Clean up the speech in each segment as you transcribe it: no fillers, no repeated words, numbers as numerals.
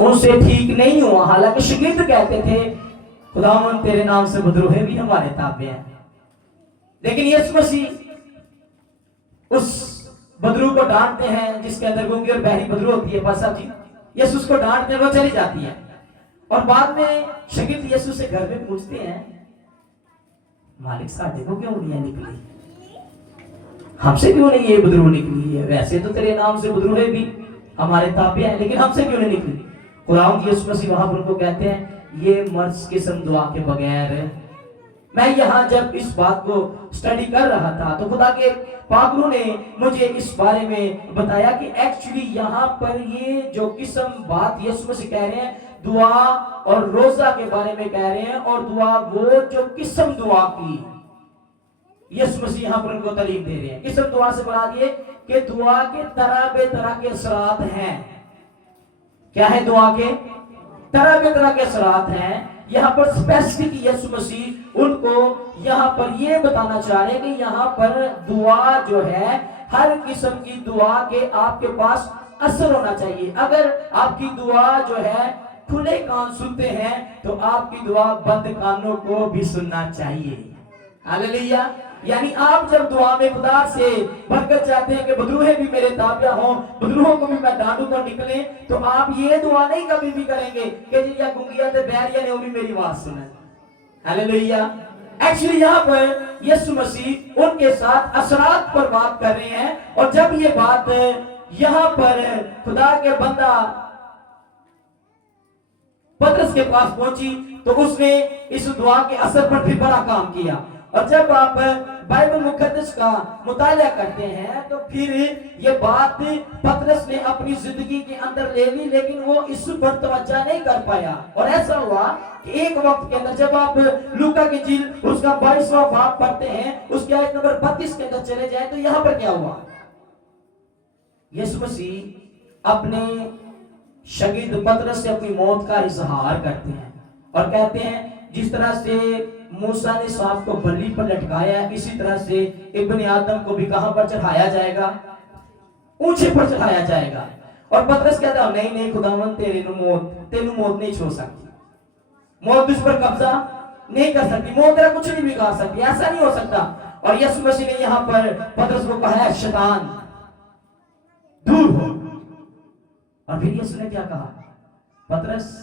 उनसे ठीक नहीं हुआ। हालांकि शागिर्द कहते थे खुदावंद तेरे नाम से बदरूहे भी हमारे ताबे हैं, लेकिन यीशु मसीह उस बदरू को डांटते हैं जिसके अंदर गूंगी और बहरी बदरू होती है। पासा जी यीशु उसको डांटते हैं, वो चली जाती है। और बाद में शागिर्द यीशु से घर में पूछते हैं मालिक साढ़े को क्यों नहीं निकली, हमसे क्यों नहीं ये बदरू निकली है? वैसे तो तेरे नाम से बदरूहे भी हमारे ताबे हैं, लेकिन हमसे क्यों नहीं निकली? खुदावंद यीशु मसीह वहां पर उनको कहते हैं ये मर्ज किस्म दुआ के बगैर। मैं यहाँ जब इस बात को स्टडी कर रहा था तो खुदा के पागलों ने मुझे इस बारे में बताया कि एक्चुअली यहाँ पर ये जो किस्म बात यीशु मसीह कह रहे हैं दुआ और रोजा के बारे में कह रहे हैं, और दुआ वो जो किस्म दुआ की यीशु मसीह यहाँ पर उनको तालीम दे रहे हैं। किस्म दुआ से बना दिए कि दुआ के तरह बेतरह के असरात हैं। क्या है? दुआ के तरह बेतरह के असरात हैं। यहाँ पर स्पेसिफिक यीशु मसीह उनको यहाँ पर ये बताना चाह रहे हैं कि यहाँ पर दुआ जो है हर किस्म की दुआ के आपके पास असर होना चाहिए। अगर आपकी दुआ जो है खुले कान सुनते हैं तो आपकी दुआ बंद कानों को भी सुनना चाहिए। हालेलुया। यानी आप जब दुआ में खुदा से बरकत चाहते हैं कि बदरूहे भी मेरे ताबिया हों, बदरूहों को भी मैं डांटू पर निकले, तो आप ये दुआ नहीं कभी भी करेंगे कि जी या गुंगिया ते बैरिया ने भी मेरी आवाज सुने। हालेलुया। एक्चुअली यहाँ पर यीशु मसीह उनके साथ असरात पर बात कर रहे हैं, और जब ये बात यहाँ पर खुदा के बंदा पतरस के पास पहुंची तो उसने इस दुआ के असर पर भी बड़ा काम किया। और जब आप बाइबल मुकद्दस का मुताला करते हैं तो फिर ये बात पतरस ने अपनी जिंदगी के अंदर ले ली, लेकिन वो इस पर तवज्जो नहीं कर पाया। और ऐसा हुआ कि एक वक्त के अंदर जब आप लूका की इंजील उसका 22वां बाब पढ़ते हैं, उसके आयत नंबर 32 के अंदर चले जाए तो यहाँ पर क्या हुआ? यीशु मसीह अपने शागिर्द पतरस से अपनी मौत का इजहार करते हैं और कहते हैं जिस तरह से मूसा ने सांप को बल्ली पर लटकाया है, इसी तरह से इब्ने आदम को भी कहां पर चढ़ाया जाएगा? ऊंचे पर चढ़ाया जाएगा। और पतरस कहता है नहीं नहीं खुदावंद तेरी मौत नहीं छो सकती, मौत तुझ पर कब्जा नहीं कर सकती, मौत तेरा कुछ नहीं बिगाड़ सकती, ऐसा नहीं हो सकता। और यीशु मसीह ने यहाँ पर पतरस को कहा है शैतान दूर हो। और फिर यीशु ने क्या कहा? पतरस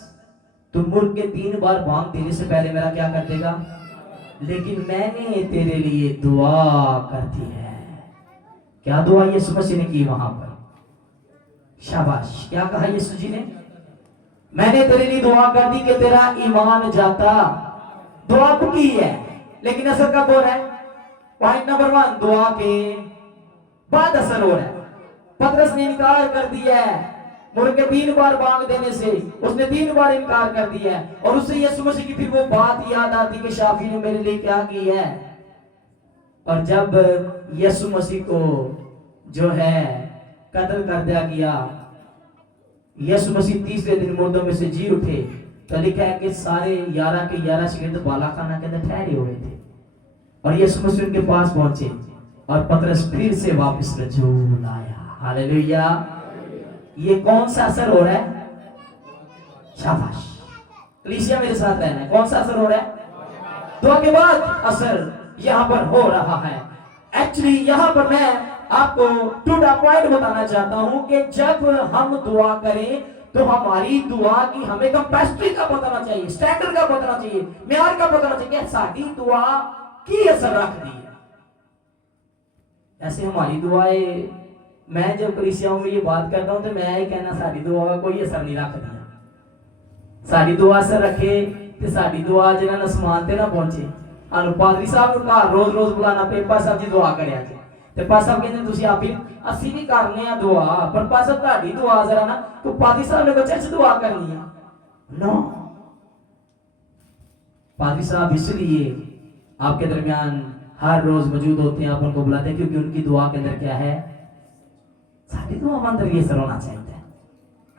तुम मुर्ग के 3 बार बांग देने से पहले मेरा क्या कर देगा? लेकिन मैंने तेरे लिए दुआ कर दी है। क्या दुआ यीशु मसीह ने की वहां पर? शाबाश। क्या कहा यीशु जी ने? मैंने तेरे लिए दुआ कर दी कि तेरा ईमान जाता। दुआ तो की है, लेकिन असर कब हो रहा है? पॉइंट नंबर 1, दुआ के बाद असर हो रहा है। पतरस ने इनकार कर दिया है मुर्ग के 3 बार बांग देने से, उसने 3 बार इनकार कर दिया है। और उससे यीशु मसीह की फिर वो बात याद आती कि शाफी ने मेरे लिए क्या की है। और जब यीशु मसीह को जो है कत्ल कर दिया गया, यीशु मसीह तीसरे दिन मुर्दों में से जी उठे, तो लिखा है कि सारे 11 के 11 शागिर्द बालाखाना के अंदर ठहरे हुए थे और यीशु मसीह उनके पास पहुंचे और पतरस फिर से वापस रजूल आया। हालेलुया। ये कौन सा असर हो रहा है? शाबाश। कलीसिया मेरे साथ रहना है। कौन सा असर हो रहा है? दुआ के बाद असर यहाँ पर हो रहा है। एक्चुअली यहाँ पर मैं आपको टू द पॉइंट बताना चाहता हूं कि जब हम दुआ करें तो हमारी दुआ की हमें कैपेसिटी का बताना चाहिए, स्टैंडर्ड का बताना चाहिए, मेयार का बताना चाहिए कि साडी दुआ की असर रखती है। ऐसे हमारी दुआएं, मैं जब कलीसियाओं में ये बात करता हूं तो मैं ये कहना साडी दुआ का कोई असर नहीं रखती। साडी दुआ असर रखे तो साडी दुआ जिन्हां आसमान ते ना पहुंचे। आनु पादरी साहब को घर रोज रोज बुलाना पे पास साहब जी दुआ करिया जी, ते पास साहब कहंदे तुसी आप ही ਅਸੀਂ भी करने आ दुआ, पर पास साहब ਤੁਹਾਡੀ दुआ जरा ना तो पादरी साहब ने बच्चे से दुआ करनी है। नो, पादरी साहब इसलिए आपके दरमियान हर रोज मौजूद होते हैं, आप उनको बुलाते हैं क्योंकि उनकी दुआ के अंदर क्या है? साडी दुआ में अंदर ये असर होना चाहिए।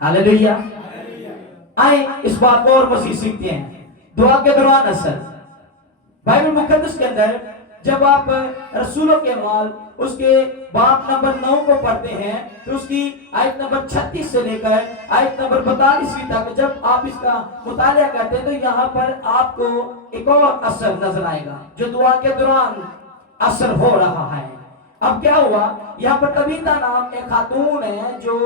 हालेलुया। आए इस बात को और मसीह सीखते हैं। दुआ के दौरान असर बाइबल मुकद्दस के अंदर जब आप रसूलों के अमाल उसके बाब नंबर 9 को पढ़ते हैं तो उसकी आयत नंबर 36 से लेकर आयत नंबर 42वीं तक जब आप इसका मुतालिया करते हैं तो यहाँ पर आपको एक और असर नजर आएगा जो दुआ के दौरान असर हो रहा है। अब क्या हुआ, यहाँ पर तबीता नाम एक खातून है जो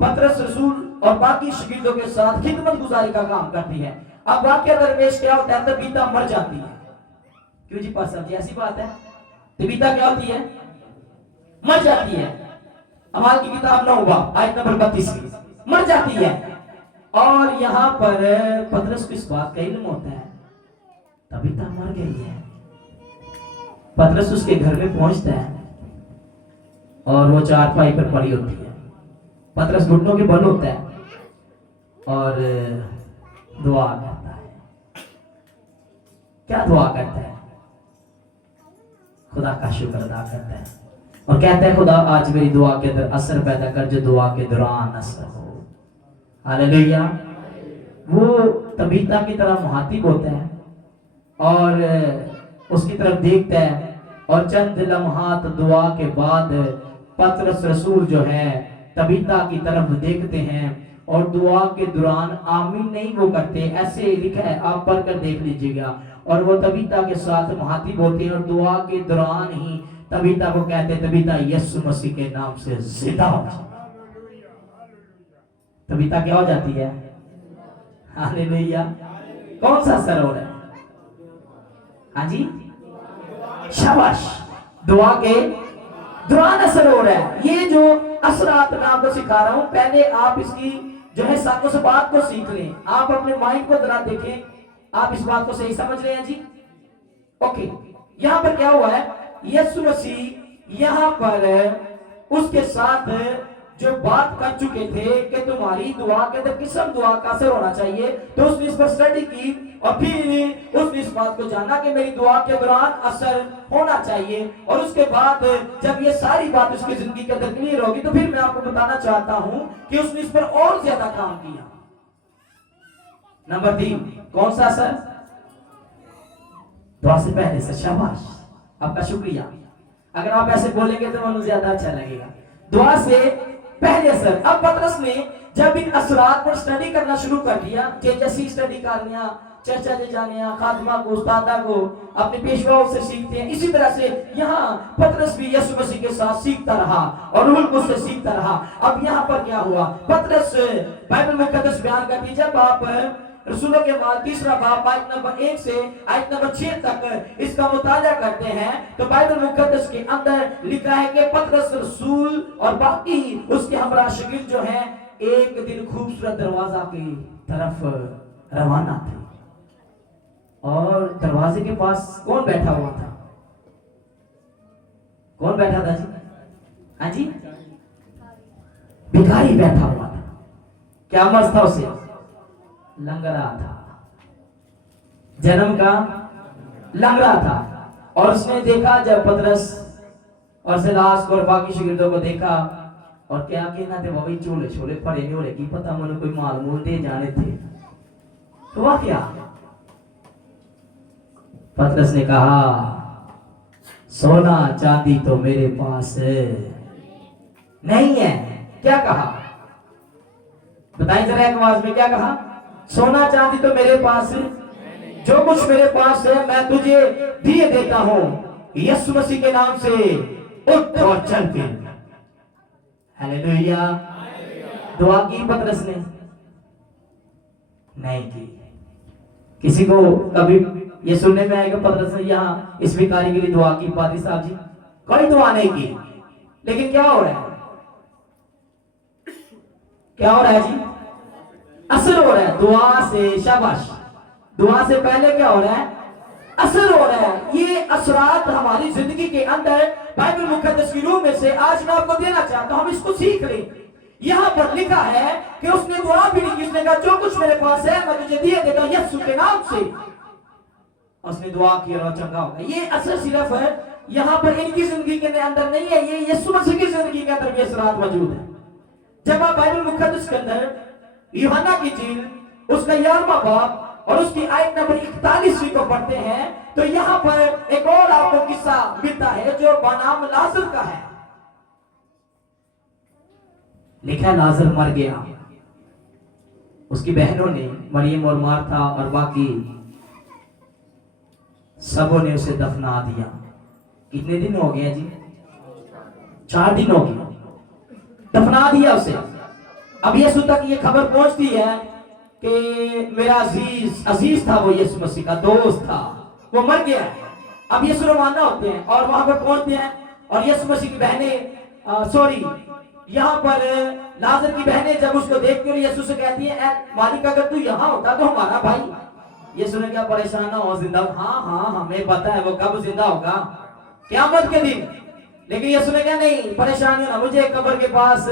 पतरस रसूल और बाकी शागिर्दों के साथ खिदमत गुजारी का काम करती है। अब वाक्य दरवेश क्या होता है, तबीता मर जाती है। क्यों जी पास साहब जी, ऐसी बात है? तबीता क्या होती है? मर जाती है। अमाल की किताब 9 बाब आयत नंबर 32 मर जाती है। और यहाँ पर पतरस को इस बात का इल्म होता है तबीता मर गई है। पतरस उसके घर में पहुंचता है और वो चारपाई पर पड़ी होती है। पतरस घुटनों के बल होता है और दुआ करता है। क्या दुआ करता है? खुदा का शुक्र अदा करता है और कहता है खुदा आज मेरी दुआ के अंदर असर पैदा कर जो दुआ के दौरान असर हो। हालेलुया। वो तबीता की तरह मुहातिब होता है और उसकी तरफ देखता है और चंद लम्हात दुआ के बाद पतरस रसूल जो है तबीता की तरफ देखते हैं और दुआ के दौरान आमीन नहीं वो करते, ऐसे लिखा है, आप पढ़कर देख लीजिएगा। और वो तबीता के साथ मुहातिब होते हैं और दुआ के दौरान ही तबीता को कहते हैं तबीता यीशु मसीह के नाम से जिंदा हो जाए। तबीता क्या हो जाती है? हालेलुया। कौन सा असर हो रहा है? हाँ जी, शाबाश, दुआ के दौरान असर हो रहा है। ये जो असरात मैं आपको सिखा रहा हूं, पहले आप इसकी जो है साकों से बात को सीख लें। आप अपने माइंड को जरा देखें, आप इस बात को सही समझ रहे हैं जी? ओके, यहां पर क्या हुआ है, यीशु मसीह यहां पर उसके साथ जो बात कर चुके थे कि तुम्हारी दुआ के अंदर किस दुआ का असर होना चाहिए, तो उसने इस पर स्टडी की और फिर उसने इस बात को जाना कि मेरी दुआ के दौरान असर होना चाहिए। और उसके बाद जब ये सारी बात उसकी जिंदगी के अंदर क्लियर होगी तो फिर मैं आपको बताना चाहता हूं कि उसने इस पर और ज्यादा काम किया। नंबर 3, कौन सा असर? दुआ से पहले से। शाबाश, आपका शुक्रिया। अगर आप ऐसे बोलेंगे तो मुझे ज्यादा अच्छा लगेगा। दुआ से पहले असर। अब पतरस ने जब इन असरात पर स्टडी करना शुरू कर दिया, जैसी स्टडी कर लिया, चर्चा दे जाने, खात्मा को, उस्तादा को, अपने पेशवाओं से सीखते हैं, इसी तरह से यहाँ पतरस भी यीशु मसीह के साथ सीखता रहा और रूह को से सीखता रहा। अब यहाँ पर क्या हुआ, पतरस बाइबल मुकद्दस बयान करती है, जब आप रसूलों के माल 3 बाब आयत नंबर 1 से आयत नंबर 6 तक इसका मुताला करते हैं तो बाइबल मुकद्दस के अंदर लिखा है कि पतरस रसूल और बाकी उसके हमरा शागिर्द जो हैं एक दिन खूबसूरत दरवाजा की तरफ रवाना थे। और दरवाजे के पास कौन बैठा हुआ था? कौन बैठा था जी? हाँ जी, भिखारी बैठा हुआ था। क्या मर्ज था उसे? लंगड़ा था, जन्म का लंगड़ा था। और उसने देखा जब पतरस और सिलास को और बाकी शागिर्दों को देखा और क्या कहना थे, वही चोले छोले पड़े नहीं होले की पता मन कोई माल मूल दे जाने थे। तो वह क्या, पतरस ने कहा सोना चांदी तो मेरे पास नहीं है। क्या कहा बताइए जरा एक आवाज में, क्या कहा? सोना चांदी तो मेरे पास, जो कुछ मेरे पास है मैं तुझे दिए देता हूं, यीशु मसीह के नाम से उठ और चल फिर। हालेलुया। दुआ की पतरस ने? नहीं की। किसी को कभी ये सुनने में आएगा पतरस ने यहाँ इस भिखारी के लिए दुआ की? पादी साहब जी, कोई दुआ नहीं की। लेकिन क्या हो रहा है? क्या हो रहा है जी? असर हो रहा है दुआ से। शाबाश, दुआ से पहले क्या हो रहा है? असर हो रहा है। ये असरात हमारी जिंदगी के अंदर बाइबल मुकद्दस की रूह में से आज मैं आपको देना चाहता हूं, हम इसको सीख लें। यहां पर लिखा है कि उसने दुआ भी नहीं की, उसने कहा जो कुछ मेरे पास है मैं तुझे दिए देता हूं यीशु के नाम से। उसने दुआ की और चंगा होगा। ये असर सिर्फ है यहां पर इनकी जिंदगी के अंदर नहीं है, ये यीशु मसीह की जिंदगी के अंदर भी असरात मौजूद है। जब आप बाइबल मुकद्दस के अंदर यूहन्ना की इंजील उसका 11वां बाब और उसकी आयत नंबर 41 को पढ़ते हैं तो यहाँ पर एक और आपको किस्सा मिलता है जो बनाम लाजर का है। लिखा है लाजर मर गया, उसकी बहनों ने, मरियम और मार्था और बाकी सबों ने उसे दफना दिया। कितने दिन हो गए जी? 4 दिन हो गए, दफना दिया उसे। अब यीशु तक ये खबर पहुंचती है कि मेरा अजीज था, वो यीशु मसीह का दोस्त था, वो मर गया। अब यीशु रवाना होते हैं और वहां पर पहुंचते हैं और यीशु मसीह की बहनें यहाँ पर लाजर की बहनें जब उसको देखती हैं यीशु से कहती हैं, मालिक अगर तू यहाँ होता तो हमारा भाई। यीशु ने क्या परेशान ना हो, जिंदा? हाँ हाँ हमें पता है वो कब जिंदा होगा, क़यामत के दिन। लेकिन यीशु ने क्या, नहीं परेशान ना, मुझे कब्र के पास।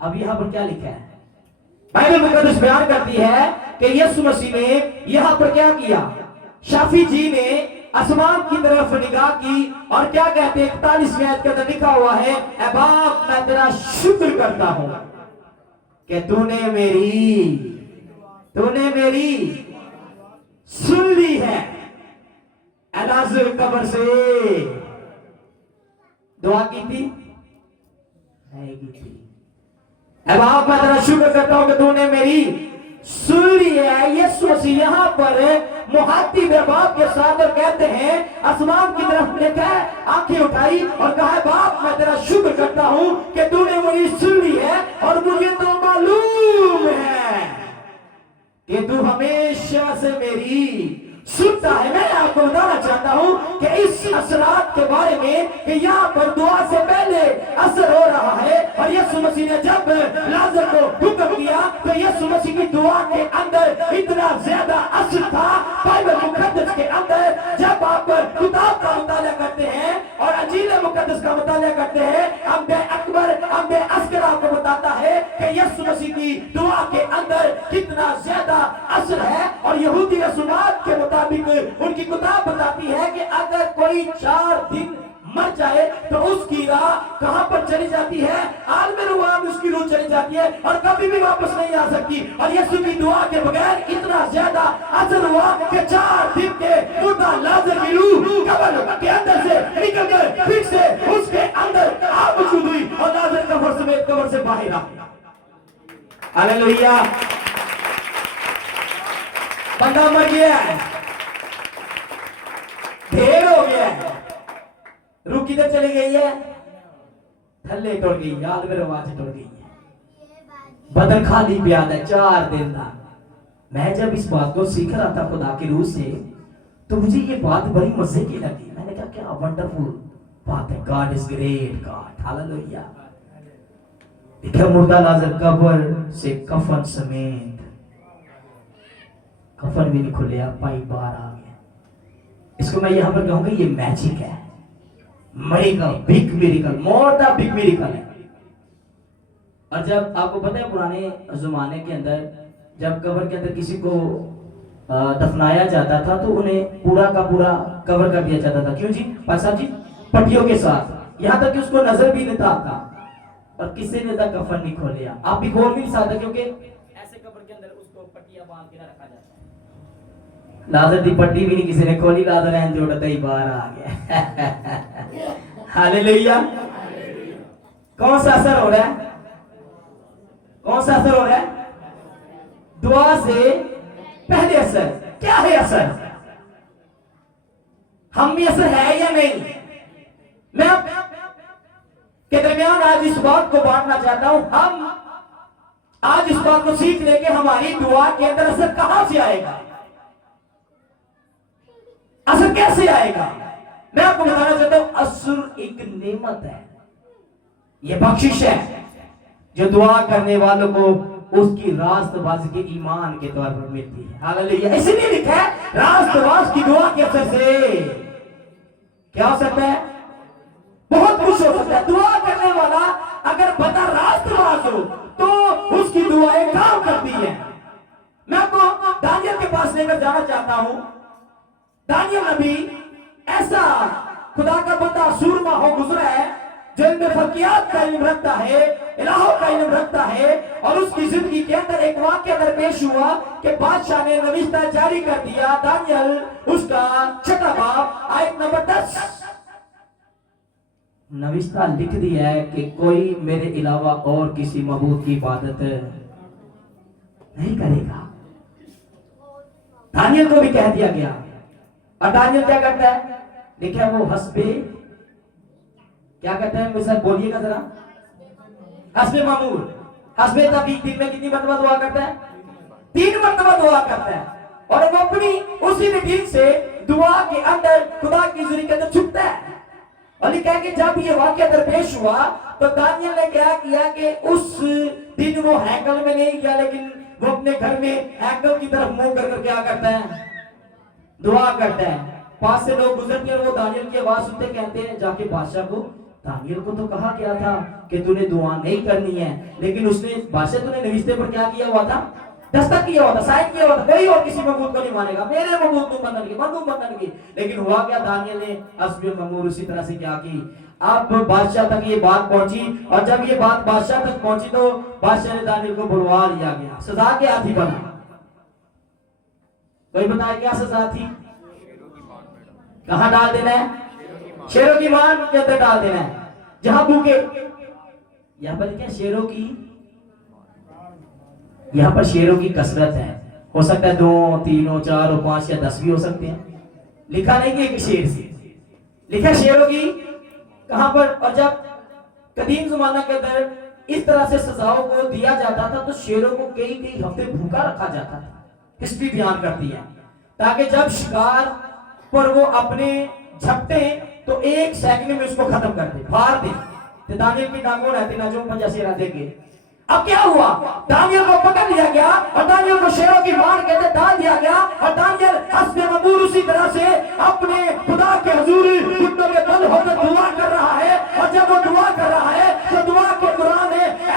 अब यहाँ पर क्या लिखा है, बाइबल मुकद्दस बयान करती है कि यीशु मसीह ने यहाँ पर क्या किया। शाफी जी ने आसमान की तरफ निगाह की और क्या कहते हैं, 41वें आयत के अंदर लिखा हुआ है, ऐ बाप मैं तेरा शुक्र करता हूं कि तूने मेरी सुन ली है। लाजर कब्र से दुआ की थी, नहीं की थी। ऐ बाप मैं तेरा शुक्र करता हूं कि तूने मेरी सुन ली है। यीशु मसीह यहाँ पर मुहातिब बाप के साथ और कहते हैं, आसमान की तरफ देखा है, आंखें उठाई और कहा, बाप मैं तेरा शुक्र करता हूं कि तूने मेरी सुन ली है और मुझे तो मालूम है कि तू हमेशा से मेरी सुनता है। मैं आपको बताना चाहता हूं कि इस असरात के बारे में कि यहाँ पर दुआ से पहले असर हो रहा है। और यीशु मसीह ने जब लाजर को हुक्म दिया तो यीशु मसीह की दुआ के अंदर इतना ज्यादा असर था। बाइबल मुकद्दस के अंदर जब आप किताब का मुताला करते हैं और अंजील मुकद्दस का मुताला करते हैं, अम्बे अकबर अम्बे अस्कर आपको बताता है कि यीशु मसीह की दुआ के अंदर कितना ज्यादा असर है। और यहूदी रसूमात के मुताबिक उनकी किताब बताती है कि अगर कोई 4 दिन मर जाए तो उसकी राह कहां पर चली जाती है, आलमे रुआ में उसकी रूह चली जाती है और कभी भी वापस नहीं आ सकती। और यीशु की दुआ के बगैर इतना ज्यादा असर हुआ कि 4 दिन के मुर्दा लाजर की रूह कब्र के अंदर से निकल कर फिर से उसके अंदर आ मौजूद हुई और लाजर कब्र से बाहर आ। हालेलुया, बंदा मर गया है, ढेर हो गया है, रूह किधर चली गई है, थल्ले टुट गई, याद में आवाज टुट गई है, बदन खाली प्याद है 4 दिन तक। मैं जब इस बात को सीख रहा था खुदा की रूह से तो मुझे ये बात बड़ी मजे की लगी। मैंने कहा क्या वंडरफुल बात है, God is great God, hallelujah. देखा मुर्दा लाजर कब्र से कफन समेत, कफन भी नहीं खुले, पाई बाहर आ गया। इसको मैं यहां पर कहूंगा ये मैजिक है, miracle, big miracle, more the big miracle है। और जब आपको पता है पुराने जमाने के अंदर जब कब्र के अंदर किसी को दफनाया जाता था तो उन्हें पूरा का पूरा कवर कर दिया जाता था। क्यों जी भाई साहब जी? पट्टियों के साथ, यहां तक कि उसको नजर भी नहीं आता और किसी ने तक कफन नहीं खोलिया। आप भी खोल भी नहीं सकते क्योंकि ऐसे कब्र के अंदर उसको पट्टियां बांध के रखा जाता है। लाजर की पट्टी भी नहीं किसी ने खोली, लाजर एन जोड़ता ही बाहर आ गया। हालेलुया। कौन सा असर हो रहा है? कौन सा असर हो रहा है? दुआ से पहले असर। क्या है असर? हम में असर है या नहीं? मैं के दरमियान आज इस बात को बांटना चाहता हूं। हम आज इस बात को सीख लेंगे हमारी दुआ के अंदर असर कहां से आएगा, असर कैसे आएगा। मैं आपको बताना चाहता हूं, असर एक नेमत है, यह बख्शिश है जो दुआ करने वालों को उसकी रास्तबाज के ईमान के तौर पर मिलती है। हालेलुया। इसलिए लिखा है रास्तबाज की दुआ के असर से क्या हो सकता है? बहुत कुछ हो सकता है। दुआ करने वाला अगर बता रास्तबाज हो तो उसकी दुआएं काम करती है। मैं आपको दानियल के पास लेकर जाना चाहता हूं। दानियल नबी ऐसा खुदा का बंदा सूरमा हो गुजरा है जो इनमें फकीयात का इल्म रखता है, इलाहों का इल्म रखता है और उसकी जिंदगी के अंदर एक वाक़या वाक्य दरपेश हुआ कि बादशाह ने नविश्ता जारी कर दिया। दानियल उसका 6वां बाब आयत नंबर 10 नविश्ता लिख दिया है कि कोई मेरे अलावा और किसी मबूद की इबादत नहीं करेगा। दानियल को भी कह दिया गया। और दानियल क्या करता है? लिखा वो हस्बे क्या कहते हैं मिसाल बोलिएगा जरा। हस्बे मामूल, हस्बे तबीक दिन में कितनी मरतबा दुआ करता है? 3 मरतबा दुआ करता है। और वो अपनी उसी दिन से दुआ के अंदर खुदा की हुजूरी के अंदर छुपता है। और लिखा है कि जब ये वाक्य दरपेश हुआ तो दानियल ने क्या किया कि उस दिन वो हैकल में नहीं गया, लेकिन वो अपने घर में हैकल की तरफ मुंह कर क्या करता है? दुआ करता है। पास से लोग गुजरते हैं और वो दानियल की आवाज सुनते कहते हैं जाके बादशाह को, दानियल को तो कहा गया था कि तूने दुआ नहीं करनी है, लेकिन उसने बादशाह तूने नविश्ते पर क्या किया हुआ था? दस्तक किया हुआ था, साइन किया हुआ था, कोई और किसी मबूद को नहीं मानेगा, मेरे मबूद तुम बंधन की। लेकिन हुआ क्या? दानियल ने हस्बे ममूर उसी तरह से क्या की। अब बादशाह तक ये बात पहुंची और जब ये बात बादशाह तक पहुंची तो बादशाह ने दानियल को बुलवा लिया गया। सजा क्या थी बना? कोई बताया क्या सजा थी? कहां डाल देना है? शेरों की मान के अंदर डाल देना है, जहां भूखे। यहां पर क्या शेरों की, यहां पर शेरों की कसरत है। हो सकता है 2, 3, 4, 5 या 10 भी हो सकते हैं। लिखा नहीं कि एक शेर से, लिखा शेरों की। कहां पर? और जब कदीम जमाना के अंदर इस तरह से सजाओं को दिया जाता था तो शेरों को कई कई हफ्ते भूखा रखा जाता था। हिस्ट्री बयान करती है, ताकि जब शिकार पर वो अपने झपटे तो 1 सेकंड में उसको खत्म कर दे, फाड़ दे। दानियल की टांगों रहती ना जो 50 शेरा देंगे। अब क्या हुआ? दानियल को पकड़ लिया गया और दानियल को शेरों की मार के डाल दिया गया। और दानियल हस्बे मबूर उसी तरह से अपने खुदा के हुजूर घुटनों के बल होकर दुआ कर रहा है। और जब वो दुआ कर रहा है तो दुआ के दौरान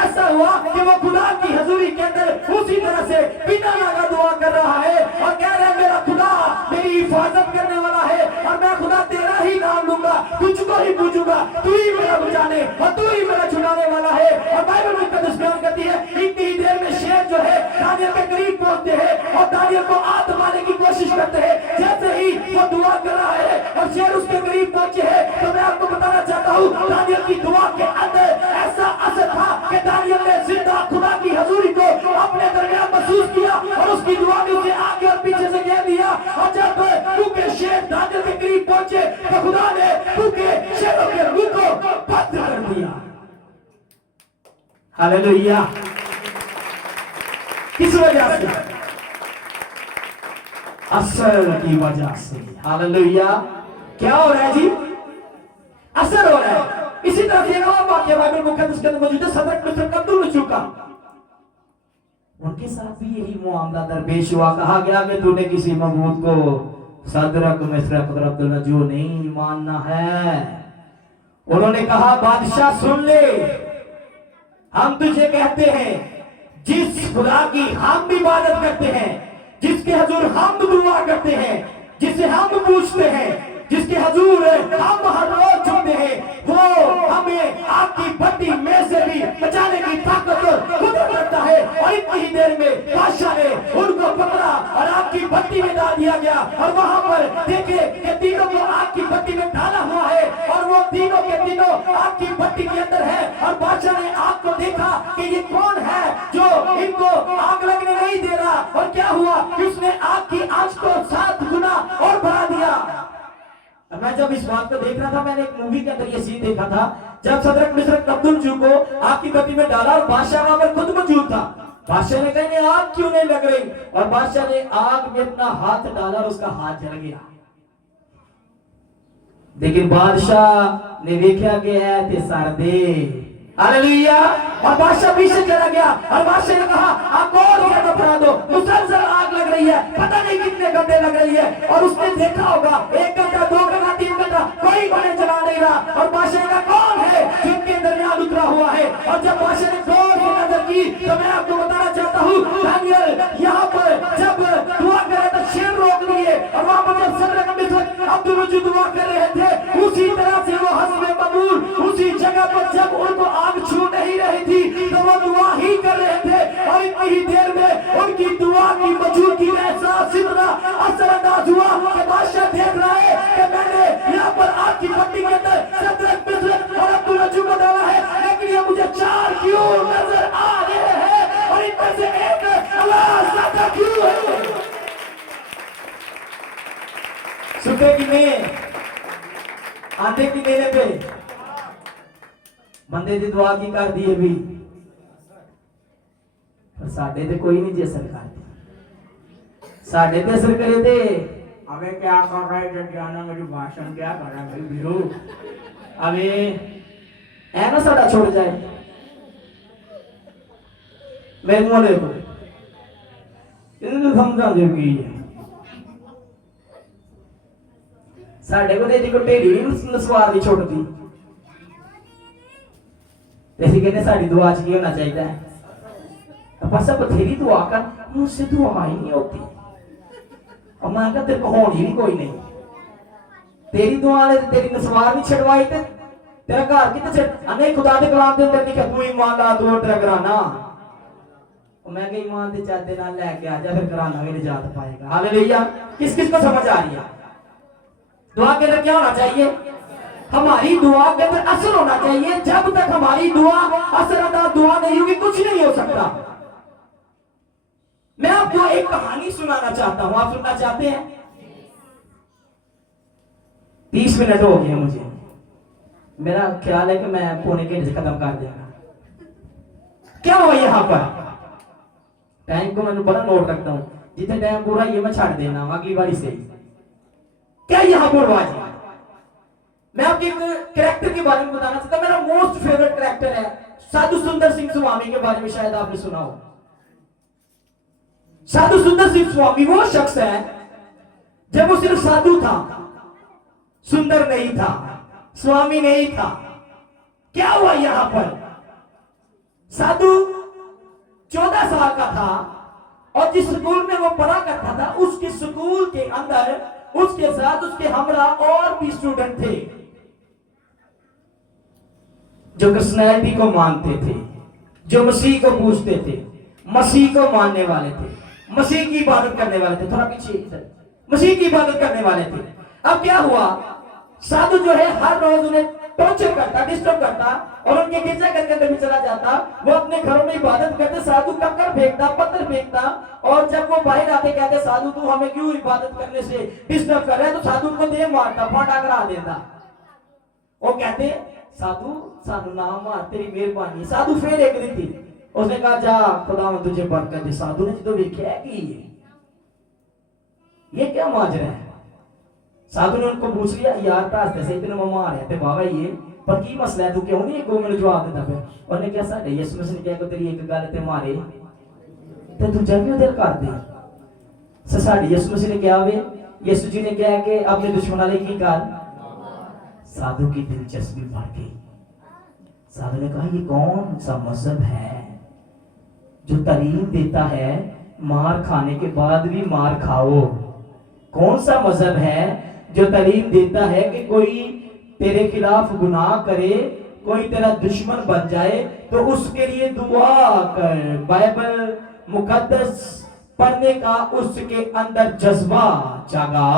ऐसा हुआ कि वो खुदा की हुजूरी के अंदर उसी तरह से बिना लगा दुआ कर रहा है और कह रहे हैं मेरा खुदा मेरी हिफाजत करने वाला है और मैं खुदा तेरा ही नाम लूंगा, तुझको ही पूछूंगा, तू ही मेरा बचाने और तू ही मेरा छुड़ाने वाला है। और बाइबल मुकद्दस बयान करती है इतनी ही देर में शेर जो है दानियल के करीब पहुंचते हैं और दानियल को आत मारने की कोशिश करते हैं। जैसे ही वो दुआ कर रहा है और शेर उसके करीब पहुंचे हैं तो मैं आपको बताना चाहता हूँ दानियल की दुआ के अंदर ऐसा असर था कि दानियल ने जिंदा खुदा की हजूरी को अपने दरमियान महसूस किया और उसकी दुआ ने उसे आगे और पीछे से घेर दिया। और जब भूखे शेर दानियल के करीब पहुंचे तो खुदा ने भूखे शेरों के मुंह को बंद कर दिया। हालेलुया। किस वजह से? असर की वजह से। हालेलुया। क्या हो रहा है जी? असर हो रहा है। इसी तरह से एक और वाक्य बाइबल मुकद्दस के अंदर मौजूद है, सदरक मिस्र अब्दुल चूका, उनके साथ भी यही मामला दरपेश हुआ। कहा गया कि तूने किसी मबूद को सदरक मिस्र अब्दुल नजू नहीं मानना है। उन्होंने कहा बादशाह सुन ले, हम तुझे कहते हैं जिस खुदा की हम इबादत करते हैं, जिसके हुजूर हम दुआ करते हैं, जिसे हम पूछते हैं, जिसके हुजूर हम हर रोज झुकते हैं, वो हमें आपकी भट्टी में से भी बचाने की ताकत खुद रखता है। और इतनी ही देर में बादशाह ने उनको पकड़ा और आग की भट्टी में डाल दिया गया। और वहां पर देखे कि तीनों को आग की भट्टी में डाला हुआ है और वो तीनों के तीनों आग की भट्टी के अंदर है। और बादशाह ने आग को देखा कि ये कौन है जो इनको आग लगने नहीं दे रहा। और क्या हुआ कि उसने आग की आंच को 7 गुना और बढ़ा दिया। मैं जब इस बात को देख रहा था, मैंने एक मूवी के अंदर ये सीन देखा था, जब सदरक मिस्र अब्दुल जू को आग की भट्टी में डाला और बादशाह वहां पर खुद मौजूद था। बादशाह ने कहा आग क्यों नहीं लग रही, और बादशाह ने आग में अपना हाथ डाला और उसका हाथ जल गया। लेकिन बादशाह ने देखा कि ऐ सरदे, हालेलुया। और बादशाह पीछे चला गया और बादशाह ने कहा आग और ज्यादा बढ़ा दो, मुसलसल आग लग रही है, पता नहीं कितने घंटे लग रही है। और उसने देखा होगा 1 घंटा 2 घंटा 3 घंटा कोई बने चला नहीं रहा। और बादशाह का कौन है जिनके दरमियान उतरा हुआ है। और जब बादशाह ने गौर से नजर की तो मैं आपको बताना चाहता हूँ दानियल यहाँ पर जब दुआ कर रहे थे शेर रोक लिए और वहां पर जब सदरक मिस्र अब्दुल वजू दुआ कर रहे थे उसी तरह से वो हस्बे मबूर उसी जगह पर जब उनको आग छू नहीं रही थी तो वो दुआ ही कर रहे थे। और इतनी ही देर में पे किने आंदे कि मेरे पे बंदे दी दुआ की कर दी भी पर साडे ते कोई नहीं जे असर करती साडे ते असर करे ते अबे क्या कर रहा है जाना मेरी भाषण क्या कर रहा है भाई वीरू अबे ऐ ना साडा छोड़ जाए मैं मोले को इन्हें समझा देगी साडे को तेरी को टेढ़ी नहीं सवार नहीं छोड़ती तेरी कहने साड़ी दुआ च की होना चाहिए है बस बथेरी दुआ कर मुझसे दुआ ही नहीं होती और मैं कहा तेरे को होनी भी कोई नहीं तेरी दुआ ने तेरी नसवार नहीं छड़वाई ते तेरा घर कितने छड़ नहीं खुदा दे कलाम दे अंदर लिखा तू ईमान ला तू तेरा कराना और मैं कहा ईमान दे चादे नाल लेके आ जा फिर कराना भी निजात पाएगा हालेलुया किस किस को समझ आ रही है दुआ के अंदर क्या होना चाहिए हमारी दुआ के अंदर असर होना चाहिए जब तक हमारी दुआ असरदार दुआ नहीं होगी कुछ नहीं हो सकता मैं आपको एक कहानी सुनाना चाहता हूं आप सुनना चाहते हैं 30 मिनट हो गए मुझे मेरा ख्याल है कि मैं पौने घंटे से खत्म कर देगा क्या हुआ यहां पर टाइम को मैं बड़ा नोट रखता हूं जितने टाइम पूरा ये मैं छाड़ देना अगली बारी से क्या यहां पर हुआ जी मैं आपके एक कैरेक्टर के बारे में बताना चाहता हूं मेरा मोस्ट फेवरेट कैरेक्टर है साधु सुंदर सिंह स्वामी के बारे में शायद आपने सुना हो साधु सुंदर सिंह स्वामी वो शख्स है जब वो सिर्फ साधु था सुंदर नहीं था स्वामी नहीं था क्या हुआ यहां पर साधु 14 साल का था और जिस स्कूल में वो पढ़ा करता था उसके स्कूल के अंदर उसके साथ उसके हमरा और भी स्टूडेंट थे जो पर्सनैलिटी को मानते थे जो मसीह को पूछते थे मसीह को मानने वाले थे मसीह की इबादत करने वाले थे थोड़ा पीछे इधर मसीह की इबादत करने वाले थे अब क्या हुआ साधु जो है हर रोज उन्हें टॉर्चर करता डिस्टर्ब करता और उनके गिरजाघर के अंदर भी चला जाता वो अपने घरों में इबादत करते साधु कंकड़ फेंकता पत्थर फेंकता और जब वो बाहर आते कहते साधु तू हमें क्यों इबादत करने से डिस्टर्ब कर रहा है तो साधु उनको दे मारता फाटा करा देता वो कहते साधु साधु ना मार तेरी मेहरबानी साधु फिर एक दिन थी उसने कहा जा खुदा मैं तुझे बरकत दे साधु ने जो देखा है कि ये क्या माजरा है साधु ने उनको पूछ लिया यार तास्ते से इतने मार है ते बाबा ये पर की मसला है तू क्यों नहीं को मैंने जवाब देता फिर उन्होंने क्या साडे यीशु मसीह ने कहा को तेरी एक गल ते मारे ते तू जाके उधर कर दे साडे यीशु मसीह ने क्या वे यीशु जी ने कहा कि अपने दुश्मन वाले की कर साधु की दिलचस्पी बढ़ गई साधु ने कहा ये कौन सा मजहब है जो तालीम देता है मार खाने के बाद भी मार खाओ कौन सा मजहब है जो तालीम देता है कि कोई तेरे खिलाफ गुनाह करे कोई तेरा दुश्मन बन जाए तो उसके लिए दुआ कर बाइबल मुकद्दस पढ़ने का उसके अंदर जज्बा जागा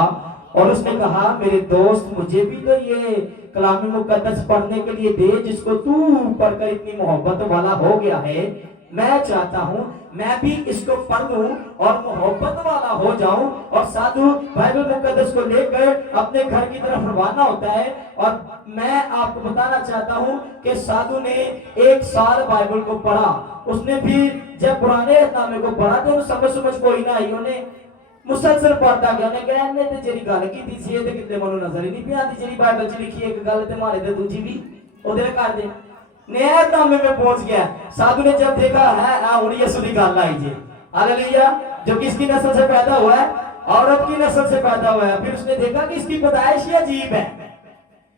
और उसने कहा मेरे दोस्त मुझे भी तो ये कलाम मुकद्दस पढ़ने के लिए दे जिसको तू पढ़कर इतनी मोहब्बत वाला हो गया है मैं चाहता हूं मैं भी इसको पढ़ लूं और मोहब्बत वाला हो जाऊं और साधु बाइबल मुकद्दस को लेकर अपने घर की तरफ रवाना होता है और मैं आपको बताना चाहता हूं कि साधु ने 1 साल बाइबल को पढ़ा उसने भी जब पुराने नामे को पढ़ा तो समझ कोई ना आई उन्हें मुसलसल पढ़ता गया उन्हें कहा ने ते जेरी गल कीती सी ते किते मनु नजर ही नहीं पिया दी जेरी बाइबल च लिखी एक गल ते मारे ते दूजी भी ओदे कर दे नया नामे में पहुंच गया साधु ने जब देखा है हुन यीशु दी गल आई जी हालेलुया जो किसकी नस्ल से पैदा हुआ है औरत की नस्ल से पैदा हुआ है फिर उसने देखा कि इसकी पैदाइश ही अजीब है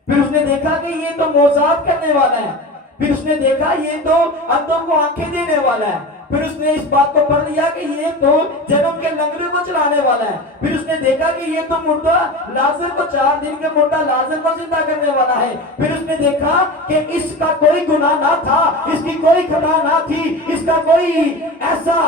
फिर उसने देखा कि ये तो मौजाद करने वाला है फिर उसने देखा ये तो अंधों को आंखें देने वाला है फिर उसने इस बात को पढ़ लिया कि ये तो जन्म के लंगड़े को चलाने वाला है फिर उसने देखा कि ये तो मुर्दा लाजर को 4 दिन के मुर्दा लाजर को जिंदा करने वाला है फिर उसने देखा कि इसका कोई गुनाह ना था इसकी कोई खता ना थी इसका कोई ऐसा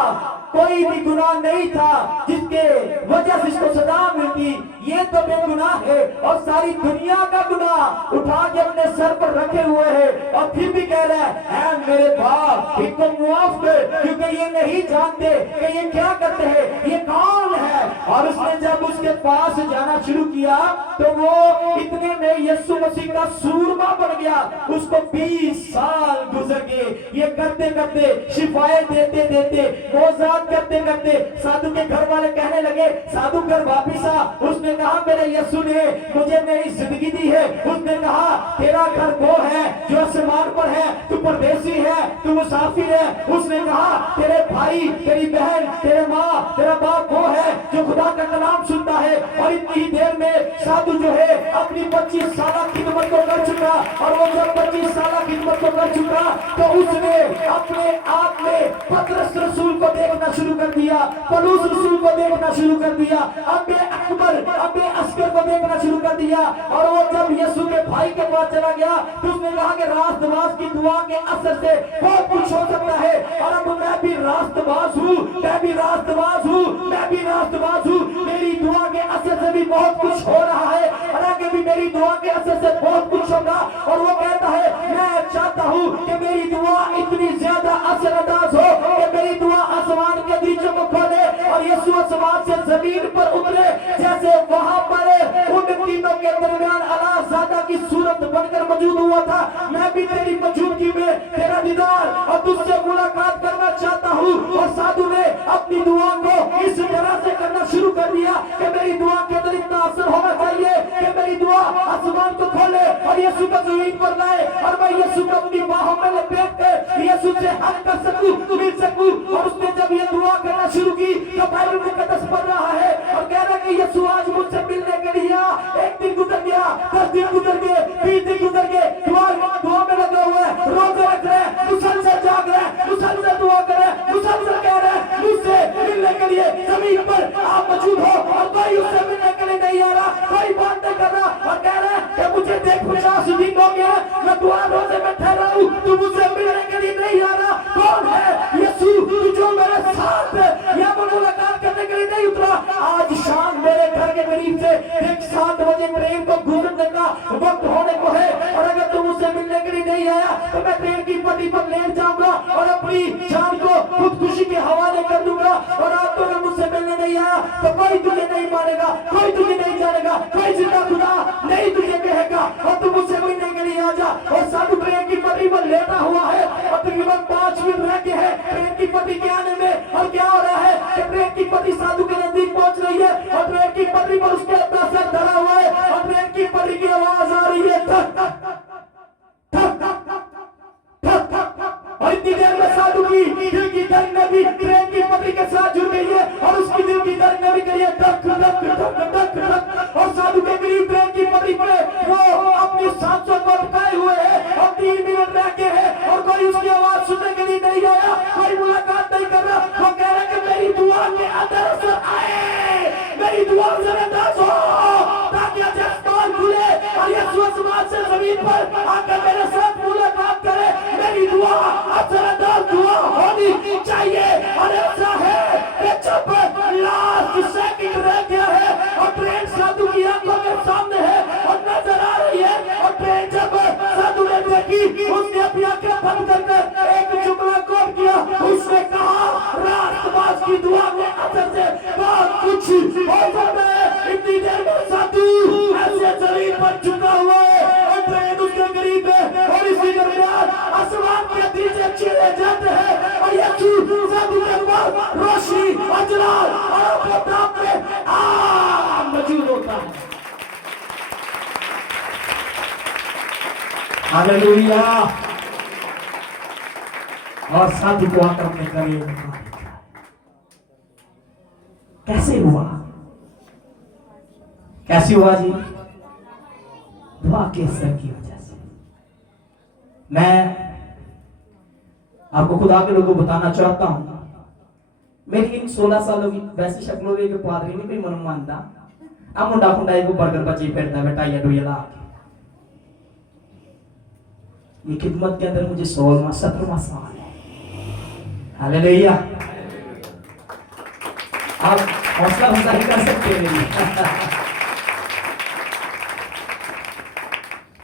कोई भी गुनाह नहीं था जिसके वजह से इसको सजा मिलती ये तो बेगुनाह है और सारी दुनिया का गुनाह उठा के अपने सर पर रखे हुए है और फिर भी कह रहा है मेरे बाप इनको मुआफ कर क्योंकि ये नहीं जानते कि ये क्या करते हैं ये कौन है और उसने जब उसके पास जाना शुरू किया तो वो इतने में यीशु मसीह का सूरमा बन गया। उसको 20 साल गुजर गए ये करते करते, शिफाएं देते देते, मोजात करते करते। साधु के घर वाले कहने लगे साधु घर वापिस आ। उसने कहा मेरे यीशु ने मुझे नई जिंदगी दी है। उसने कहा तेरा घर वो है जो आसमान पर है, तू परदेसी है, तू मुसाफिर है। उसने कहा तेरे भाई, तेरी बहन, तेरे माँ, तेरा बाप वो है जो खुदा का कलाम सुनता है। और इतनी ही देर में साधु जो है अपनी 25 साल खिदमत को कर चुका। और वो जब 25 साल खिदमत को कर चुका तो उसने अपने आप में पतरस रसूल को देखना शुरू कर दिया, पौलुस रसूल को देखना शुरू कर दिया, अब्बे अकबर, अब्बे अस्कर को देखना शुरू कर दिया। और वो जब यीशु के भाई के पास चला गया तो उसने कहा कि रास्तबाज की दुआ के असर से बहुत कुछ हो सकता है। और अब मैं भी रास्तबाज हूँ, मैं भी रास्तबाज हूँ, मैं भी रास्तबाज हूँ। मेरी दुआ के असर से भी बहुत कुछ हो रहा है और आगे भी मेरी दुआ के असर से बहुत कुछ होगा। और वो कहता है मैं चाहता हूँ कि मेरी दुआ इतनी ज्यादा असरअंदाज हो कि मेरी दुआ आसमान के दीचों को खोले और यीशु आसमान से जमीन पर उतरे। जैसे वहां पर उन तीनों के दरमियान अल्लाह की सूरत बनकर मौजूद हुआ था, मैं भी तेरी मौजूदगी में तेरा दीदार और तुझसे मुलाकात करना चाहता हूँ। और साधु ने अपनी दुआ को इस तरह से करना शुरू कर दिया कि मेरी दुआ के अंदर इतना असर होना चाहिए कि मेरी दुआ आसमान को खोले और यीशु को जमीन पर लाए और मैं यीशु को अपनी बाहों में लपेट कर यीशु से हक कर सकूं, मिल सकूं। और उसने जब ये दुआ करना शुरू की तो बाइबल मुकद्दस पढ़ रहा है और कह रहा है कि यीशु आज मुझसे मिलने के लिए एक दिन गुजर गया, 10 दिन गुजर गए, 20 दिन गुजर गए, दुआ में लगा हुआ है, रोजे रख रहे हैं, मुसलसल जाग रहे हैं, मुसलसल दुआ कर रहे हैं, मुसलसल कह रहे हैं मुझसे मिलने के लिए जमीन पर आप मौजूद हो। और कोई उससे मिलने के लिए नहीं आ रहा, कोई बात नहीं कर रहा और कह रहे हैं कि मुझे देख 50 दिन हो गया, मैं दुआ रोजे में ठहरा हूँ, तू मुझसे मिलने के लिए नहीं आ रहा। कौन है यीशु जो मेरे साथ या मुलाकात करने के लिए नहीं उतरा? आज शाम मेरे घर के करीब से एक 7 बजे ट्रेन को गुजरने का वक्त होने को है और अगर तुम मुझसे मिलने के लिए नहीं आया तो मैं ट्रेन की पटरी पर लेट जाऊंगा और अपनी जान को खुदकुशी के हवाले कर दूंगा। और आप तो अगर मुझसे मिलने नहीं आया तो कोई तुझे नहीं मानेगा, कोई तुझे नहीं जानेगा, कोई जिंदा खुदा नहीं तुझे कहेगा और तुम मुझसे मिलने के लिए आ जा। और साधु ट्रेन की पटरी पर लेटा हुआ है और तकरीबन 5 मिनट रह गए हैं ट्रेन की पटरी के आने में। और क्या हो रहा है कि ट्रेन की पटरी साधु के नजदीक पहुंच रही है और ट्रेन की पटरी पर उसके अपना सर धरा हुआ है और ट्रेन की पटरी की आवाज आ रही है ठक ठक ठक ठक। और इतनी देर में साधु की दिल की धड़कन भी ट्रेन की पटरी के साथ जुड़ गई है और उसकी दिल की धड़कन भी करी है ठक ठक ठक ठक ठक। और साधु के करीब ट्रेन की पटरी पे वो अपनी सांसों को अटकाए हुए है और 3 मिनट रह गए हैं और कोई उसकी आवाज सुनने के लिए नहीं आया, कोई मुलाकात नहीं कर रहा। वो कह रहा है कि मेरी दुआ के अंदर असर आए, मेरी दुआ असरअंदाज हो ताकि आज आसमान खुले और यीशु आसमान से जमीन पर आकर मेरे साथ मुलाकात करे। मेरी दुआ असरअंदाज दुआ होनी चाहिए। और ऐसा है कि जब लास्ट सेकंड रह गया है और ट्रेन साधु की आंखों के सामने है और नजर आ रही है और ट्रेन जब साधु ने देखी उसने अपनी आंखें बंद कर एक जुमला कोट किया। उसने कहा रास्तबाज की दुआ के असर से बहुत कुछ हो सकता है। इतनी देर में साधु ऐसे जमीन पर झुका हुआ है और ट्रेन उसके करीब है और इसी दरमियान आसमान के नीचे चीरे जाते हैं और यीशु साधु के पास रोशनी और जलाल और प्रताप में मौजूद होता है। हालेलुया। और साधु को आकर अपने करीब कैसे हुआ, कैसे हुआ जी? दुआ के असर की वजह से। मैं आपको खुदा के लोगों को बताना चाहता हूं, मेरी इन 16 सालों की वैसी शक्लों के पादरी नहीं कोई मन मानता अब मुंडा खुंडाई को बर्गर बची फिरता बेटा ये डुया ला। ये खिदमत के अंदर मुझे 16वां साल है। हालेलुया। आप हौसला अफजाई कर सकते हैं।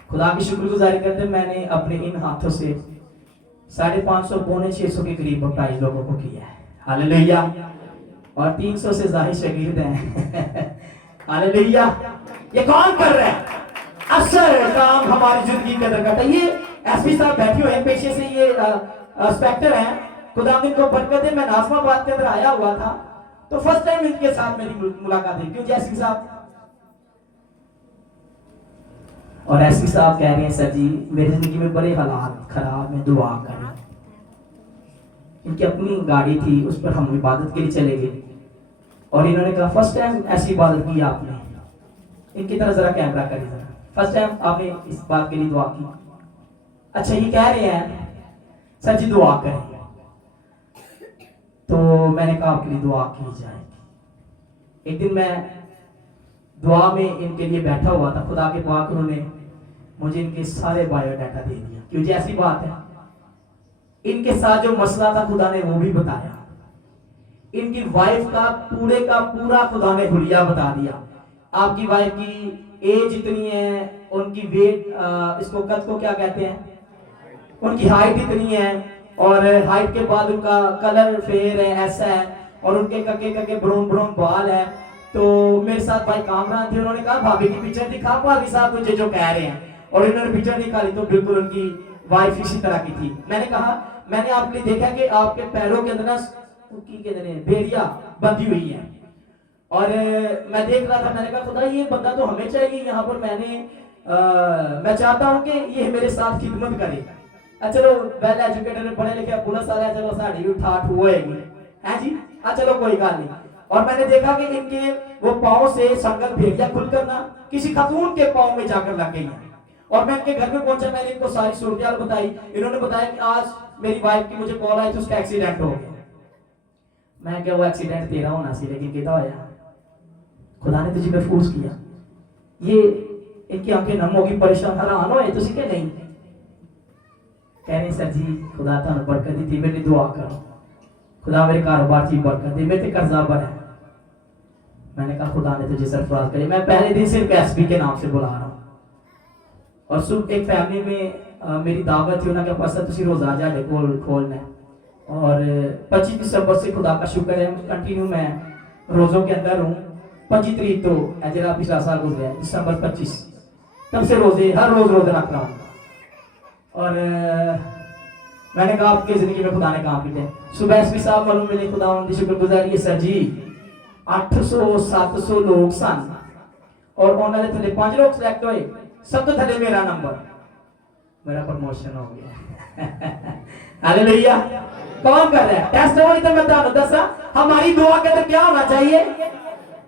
खुदा की शुक्रगुजारी करते मैंने अपने इन हाथों से 550 पौने 600 के करीब बपटाइज लोगों को किया है। हालेलुया। और 300 से ज्यादा शागिर्द हैं। हालेलुया। ये कौन कर रहा है? असर काम हमारी जिंदगी के अंदर करता है। ये एसपी साहब बैठे हुए हैं, पेशे से ये इंस्पेक्टर हैं। खुदा इनको बरकत दे। मैं नाजमाबाद के अंदर आया हुआ था, तो फर्स्ट टाइम इनके साथ मेरी मुलाकात हुई। क्यों एसपी साहब? और एसपी साहब कह रहे हैं सर जी मेरी जिंदगी में बड़े हालात खराब, में दुआ करें। इनकी अपनी गाड़ी थी, उस पर हम इबादत के लिए चले गए और इन्होंने कहा फर्स्ट टाइम ऐसी इबादत की आपने। इनकी तरह जरा कैमरा करिए जरा, फर्स्ट टाइम आपने इस बात के लिए दुआ की। अच्छा ये कह रहे हैं सर जी दुआ करें, तो मैंने कहा आपके लिए दुआ की जाएगी। एक दिन मैं दुआ में इनके लिए बैठा हुआ था, खुदा के पाक उन्होंने मुझे इनके सारे बायोडाटा दे दिया। क्यों जी ऐसी बात है, इनके साथ जो मसला था खुदा ने वो भी बताया। इनकी वाइफ का पूरा खुदा ने हुलिया बता दिया। आपकी वाइफ की एज इतनी है, उनकी वेट इसको कद को क्या कहते हैं, उनकी हाइट इतनी है, और हाइट के बाद उनका कलर फेयर है, ऐसा है, और उनके कके कके ब्राउन ब्राउन बाल है। तो मेरे साथ भाई कामरान थे, उन्होंने कहा भाभी की पिक्चर दिखा, भाभी साहब मुझे जो कह रहे हैं, और इन्होंने पिक्चर निकाली तो बिल्कुल उनकी वाइफ इसी तरह की थी। मैंने कहा मैंने आपके लिए देखा कि आपके पैरों के अंदर ना भेड़िया बंधी हुई है, और मैं देख रहा था। मैंने कहा खुदा ये बंदा तो हमें चाहिए यहाँ पर। मैं चाहता हूँ कि ये मेरे साथ खिदमत करे। चलो वेल एजुकेटेड पढ़े लिखे पुलिस वाले, चलो साड़ी भी ठाठ होएगी है जी। चलो कोई बात नहीं। और मैंने देखा कि इनके वो पाँव से संगल भेड़िया खुल करना किसी खातून के पाँव में जाकर लग गई है। और मैं इनके घर में पहुंचा, मैंने इनको सारी सूरत बताई। इन्होंने बताया कि आज मेरी वाइफ की मुझे कॉल आई तो उसका एक्सीडेंट हो गया। मैं क्या वो एक्सीडेंट तेरा होना सी, लेकिन कितना होया खुदा ने तुझे महफूज किया। ये इनकी आंखें नम होगी, परेशान हैरान होए तुझे क्या नहीं। कह रहे सर जी खुदा थानू बरकत दी, मेरी दुआ करो खुदा मेरे कारोबार की बरकत दे, मेरे कर्जा भर है। मैंने कहा खुदा ने तुझे सरफराज करे। मैं पहले दिन सिर्फ एसपी के नाम से बुला रहा हूँ। और सुबह एक फैमिली में मेरी दावत थी, उन्होंने कहा तुसी रोजा जाडे कोल खोलना। और 25 दिसंबर से खुदा का शुक्र है कंटिन्यू मैं रोजों के अंदर हूँ। 25 तारीख तो जरा पिछला साल गुजरा है, दिसंबर 25, तब से रोजे हर रोज रोजे रख रहा हूँ। और मैंने कहा आपकी जिंदगी में खुदा ने काम किया। सुबह एसपी साहब मालूम मिले, खुदा उनकी शुक्रगुजारी है सर जी 800-700 लोग सन, और उन्होंने थले 5 लोग सिलेक्ट हुए, सब तो थले मेरा नंबर, मेरा प्रमोशन हो गया। हालेलुया। कौन कर रहा है टेस्टिमनी? तो मैं ਤੁਹਾਨੂੰ ਦੱਸਾਂ हमारी दुआ के अंदर क्या होना चाहिए?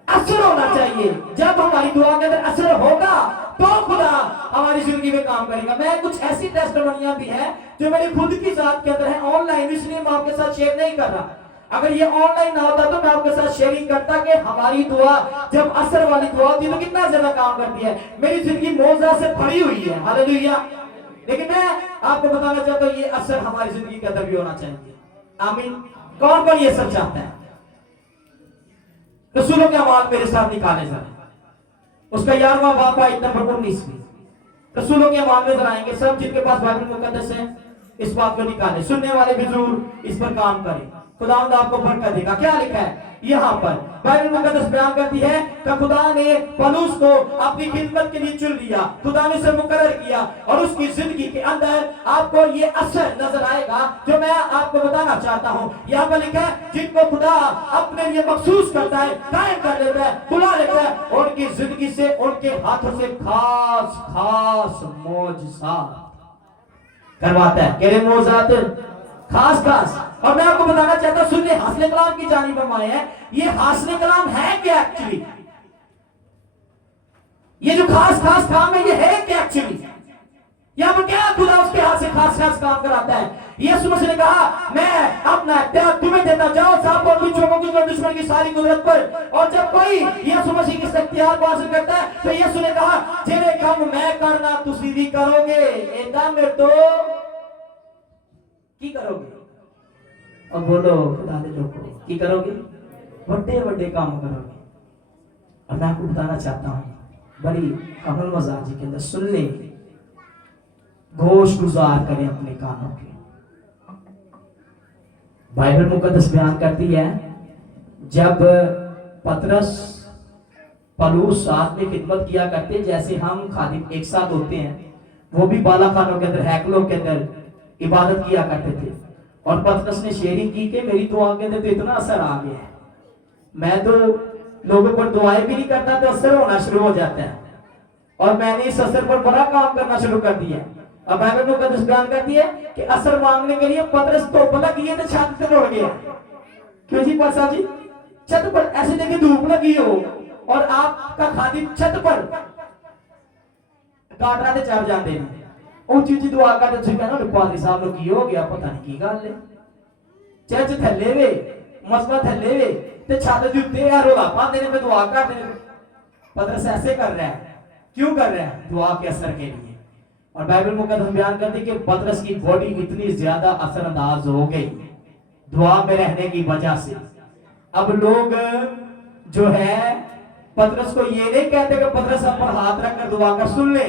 असर होना चाहिए। जब हमारी दुआ के अंदर असर होगा तो खुदा हमारी जिंदगी में काम करेगा। मैं कुछ ऐसी टेस्टिमनियां भी हैं जो मेरी खुद की जात के अंदर है, ऑनलाइन, इसलिए मैं आपके साथ शेयर नहीं कर रहा। अगर ये ऑनलाइन ना होता तो मैं आपके साथ शेयरिंग करता कि हमारी दुआ जब असर वाली दुआ होती है तो कितना ज्यादा काम करती है। मेरी जिंदगी मौजा से भरी हुई है। हालेलुया। लेकिन मैं आपको बताना चाहता हूँ ये असर हमारी जिंदगी के अंदर भी होना चाहिए। आमीन। कौन कौन ये सब चाहता है? रसूलों के अमाल मेरे साथ निकाले जाए, उसका 11वां बाब आयत नंबर 19 रसूलों के अमाल में आएंगे सब, जिनके पास बाइबल मुकद्दस है इस बात को निकाले, सुनने वाले भी जरूर इस पर काम करें। खुदावंद आपको बरकत देगा। क्या लिखा है यहाँ पर? बाइबल मुकद्दस बयान करती है कि खुदा ने पौलुस को अपनी खिदमत के लिए चुन लिया, खुदा ने उसे मुकर्रर किया, और उसकी जिंदगी के अंदर आपको ये असर नजर आएगा जो मैं आपको बताना चाहता हूँ। यहाँ पर लिखा है जिनको खुदा अपने लिए मखसूस करता है, कायम कर लेता है, बुला लेता है, और उनकी जिंदगी से, उनके हाथों से खास खास मौजज़ात करवाता है। कह रहे मौजज़ात खास खास। और मैं आपको बताना चाहता हूं, सुनिए, हासिल कलाम की जानिब हम आए हैं। ये हासिल कलाम है क्या एक्चुअली? ये जो खास खास काम है ये है क्या एक्चुअली? यहाँ पर क्या खुदा उसके हाथ से खास खास काम कराता है? यीशु मसीह ने कहा मैं अपना इख्तियार तुम्हें देता, जाओ सांप और बिच्छू को कुचलो दुश्मन की सारी कुदरत पर। और जब कोई यीशु मसीह के इख्तियार को हासिल करता है तो यीशु ने कहा जेरे काम मैं करना तुसी भी करोगे। एदा मेरे तो की करोगे? और बोलो खुदा दे लोगों की करोगे? बड़े बड़े काम करोगे। और मैं आपको बताना चाहता हूँ बड़ी कमल मजाक जी के अंदर सुन ले, गोश गुजार करें अपने कानों के। बाइबल मुकद्दस बयान करती है जब पतरस पौलुस साथ में खिदमत किया करते, जैसे हम खादिम एक साथ होते हैं, वो भी बालाखानों के अंदर, हैकलों के अंदर इबादत किया करते थे। और पतरस ने शेयरिंग की कि मेरी दुआ के अंदर तो इतना असर आ गया है, मैं तो लोगों पर दुआएं भी नहीं करता तो असर होना शुरू हो जाता है, और मैंने इस असर पर बड़ा काम करना शुरू कर दिया। अब बाइबल मुकद्दस बयान करती है कि असर मांगने के लिए पतरस तो लगी है तो छत से उड़ गया। क्यों जी पासा जी? छत पर ऐसे देखे धूप लगी हो और आपका खादिम छत पर काटरा ते चढ़ जाते हैं, ऊंची ऊंची दुआ करते, तुम कहना पादरी साहब नु की हो गया, पता नहीं की गल है, चर्च थल्ले वे, मसबा थल्ले वे ते छत दे उत्ते यार रोला पाते ने, दुआ करते ने। पतरस ऐसे कर रहा है, क्यों कर रहा है? दुआ के असर के लिए। और बाइबल मुकद्दस बयान करती है कि पतरस की बॉडी इतनी ज्यादा असरअंदाज हो गई दुआ में रहने की वजह से। अब लोग जो है पतरस को ये नहीं कहते कि पतरस हम पर हाथ रखकर दुआ कर सुन ले,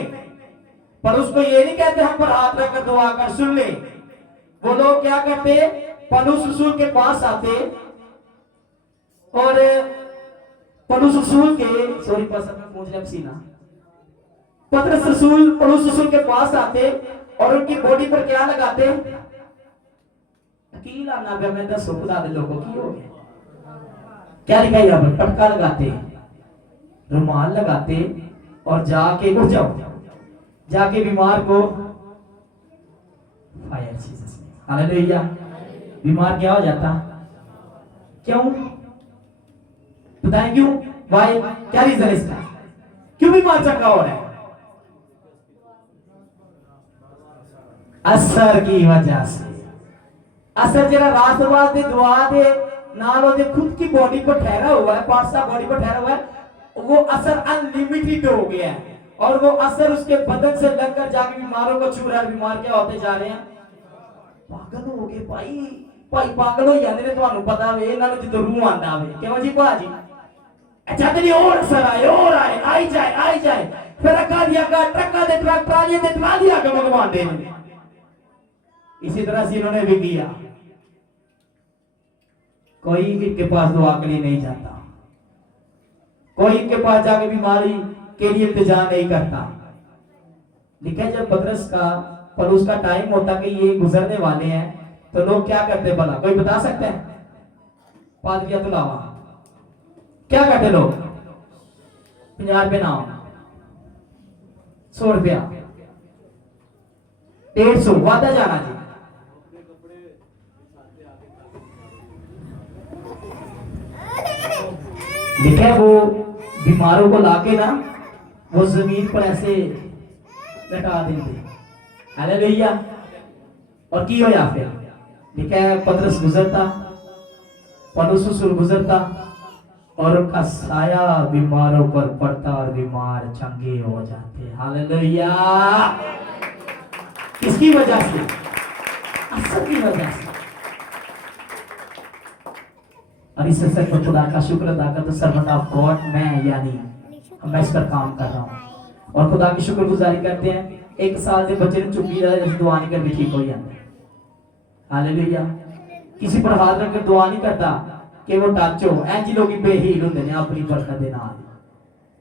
पर उसको ये नहीं कहते हम पर हाथ रखकर दुआ कर सुन ले। वो लोग क्या करते? पौलुस रसूल के पास आते और पौलुस रसूल के सॉरी पसंद में पूछ लिया पसीना, पतरस रसूल पौलुस रसूल के पास आते और उनकी बॉडी पर क्या लगाते? अकील आना पे मैं 10 खुदा दे लोगों की हो गया, क्या लिखा है यहाँ पर? पटका लगाते, रुमाल लगाते और जाके उठ जाओ, जाके बीमार को फायर जीसस ने, हालेलुया। बीमार क्या हो जाता? क्यों बताएं क्यों? वाई क्या रीजन इसका? क्यों बीमार चंगा हो रहा है? असर की वजह से। असर जरा रातवाद दे दुआ दे नाल ओदे खुद की बॉडी पर ठहरा हुआ है, पार्ट्स बॉडी पर ठहरा हुआ है, वो असर अनलिमिटेड हो गया है और वो असर उसके बदन से लगकर जाके बीमारों को छू रहा है। बीमार क्या होते जा रहे हैं? पागल हो गए भाई, भाई पागल हो जाते ने। ਤੁਹਾਨੂੰ ਪਤਾ ਵੇ ਇਹਨਾਂ ਨੂੰ ਜਦੋਂ रूह आंदा वे ਕਿਉਂ जी भाजी? अच्छा तेरी और असर आए और आए, आई जाए फिर अका दिया का ट्रका दे ट्रक ट्राली दे ट्राली आके मंगवाते हैं। इसी तरह से इन्होंने भी किया। कोई इनके पास दुआ के लिए नहीं जाता, कोई इनके पास जाके बीमारी के लिए इंतजार नहीं करता। देखिए जब पतरस का पौलुस का टाइम होता कि ये गुजरने वाले हैं तो लोग क्या करते भला? कोई बता सकते हैं? पादरिया तो लावा क्या करते लोग? 50 रुपये नाम, 100 रुपया, 150 वादा जाना जी। देखिए वो बीमारों को लाके ना वो जमीन पर ऐसे लटा देते, हालेलुया। और की हो या फिर देखिए पतरस गुजरता, पौलुस रसूल गुजरता और उनका साया बीमारों पर पड़ता और बीमार चंगे हो जाते, हालेलुया। किसकी वजह से? असर की वजह से। और इस असर पर खुदा का शुक्र अदा करते सर्वेंट ऑफ गॉड मैं यानी मैं इस पर काम कर रहा हूँ और खुदा की शुक्रगुजारी करते हैं। 1 साल से बच्चे ने चुप्पी रहा जैसे दुआ नहीं कर भी ठीक हो जाता, हालेलुया। किसी पर हाथ रखकर दुआ नहीं करता कि वो टच हो, ऐसी लोग बेहील होते हैं अपनी बरकत दे नाल,